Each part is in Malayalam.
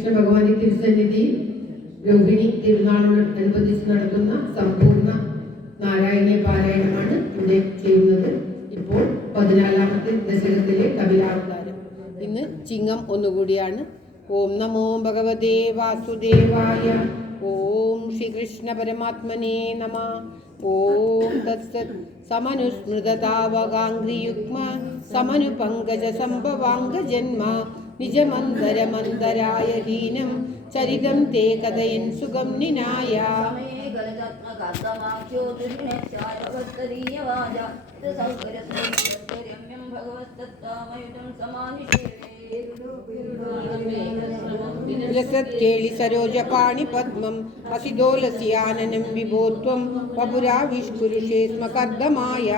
ഭഗവാന്റെ തിരുസന്നിധി രോഹിണി തിരുനാളിനോടനുബന്ധിച്ച് നടക്കുന്ന സമ്പൂർണ്ണ നാരായണീയ പാരായണമാണ് ഇവിടെ ചെയ്യുന്നത്. ഇപ്പോൾ 14ാമത്തെ ദശകത്തിലെ കപിലാവതാരം. ഇന്ന് ചിങ്ങം ഒന്നുകൂടിയാണ്. ഓം നമോ ഭഗവതേ വാസുദേവായ. ഓം ശ്രീകൃഷ്ണ പരമാത്മനേ നമ. ഓം തത്സത്. സമനുസ്മൃതതാവകാംഗ്രിയുഗ്മ സമനുപങ്കജ സംഭവാംഗജന്മ നിജമന്തരമന്തരായ ഹീനം ചരിതം തേ കഥയൻ സുഖം നിനായ. കേളി സരോജ പാണി പദ്മം അസിദോലസ്യാനനം വിഭോത്വം വപുരാവിഷ്കുരുഷേ സ്മ കർദ്ദമായ.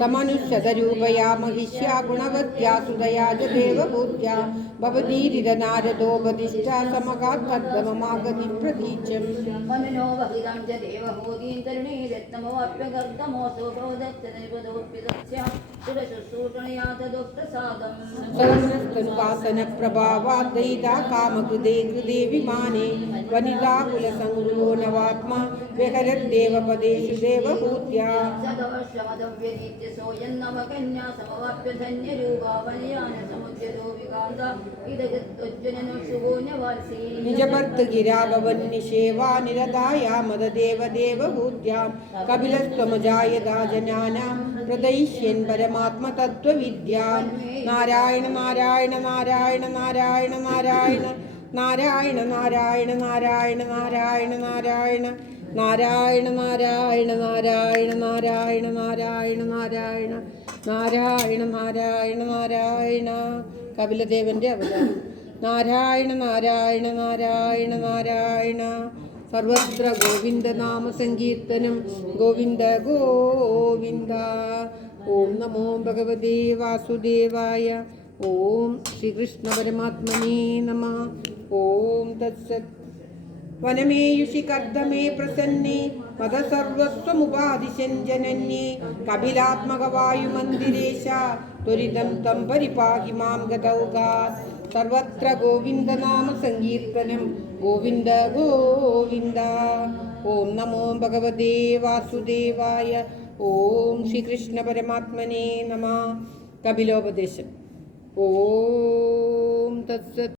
സമനുഷതരൂപയാ महिष्या गुणवत्या सुदया च देवभूत्या भवदीरिद नारदोपदिष्टा समगात्कर्दममागति प्रतीचं ममिनो वहिदं च देवभूतिं तरुणी रत्नमोऽप्यगर्दमोऽसो भवदच्चनैवदोऽप्यदस्या सुरशुश्रूषणया तदुप्रसादं सहस्रस्तनुवासन प्रभावाद्दयिता कामकृदे कृदे विमाने वनिता कुलसङ्गृहो नवात्मा विहरद्देवपदेषु देवभूत्या निजभर्तगिराभवन्निषेवा निरदाया मददेव देवभूत्यां कपिलस्त्वमजायदा जनानां प्रदयिष्यन् परमात्मतत्त्वविद्यां. नारायण नारायण नारायण नारायण नारायण നാരായണ നാരായണ നാരായണ നാരായണ നാരായണ നാരായണ നാരായണ നാരായണ നാരായണ നാരായണ നാരായണ നാരായണ നാരായണ നാരായണ. കപിലദേവന്റെ അവതാരം. നാരായണ നാരായണ നാരായണ നാരായണ. സർവത്ര ഗോവിന്ദ നാമ സങ്കീർത്തനം. ഗോവിന്ദ ഗോവിന്ദ. ഓം നമോ ഭഗവതേ വാസുദേവായ. ഓം ശ്രീകൃഷ്ണ പരമാത്മനേ നമ. ഓം തത്സത്. വനമേയുഷി കർദ്ദമേ പ്രസന്നേ മദസർവസ്വമുപാദിശൻ ജനന്യേ കപിലാത്മകവായുമന്ദിരേശ ത്വരിതം തം പരിപാഹി മാം ഗതൗകാത്. സർവത്ര ഗോവിന്ദനാമ സങ്കീർത്തനം. ഗോവിന്ദ ഗോവിന്ദ. ഓം നമോ ഭഗവതേ വാസുദേവായ. ഓം ശ്രീകൃഷ്ണ പരമാത്മനേ നമ. കപിലോപദേശം. ഓം തത്സത്.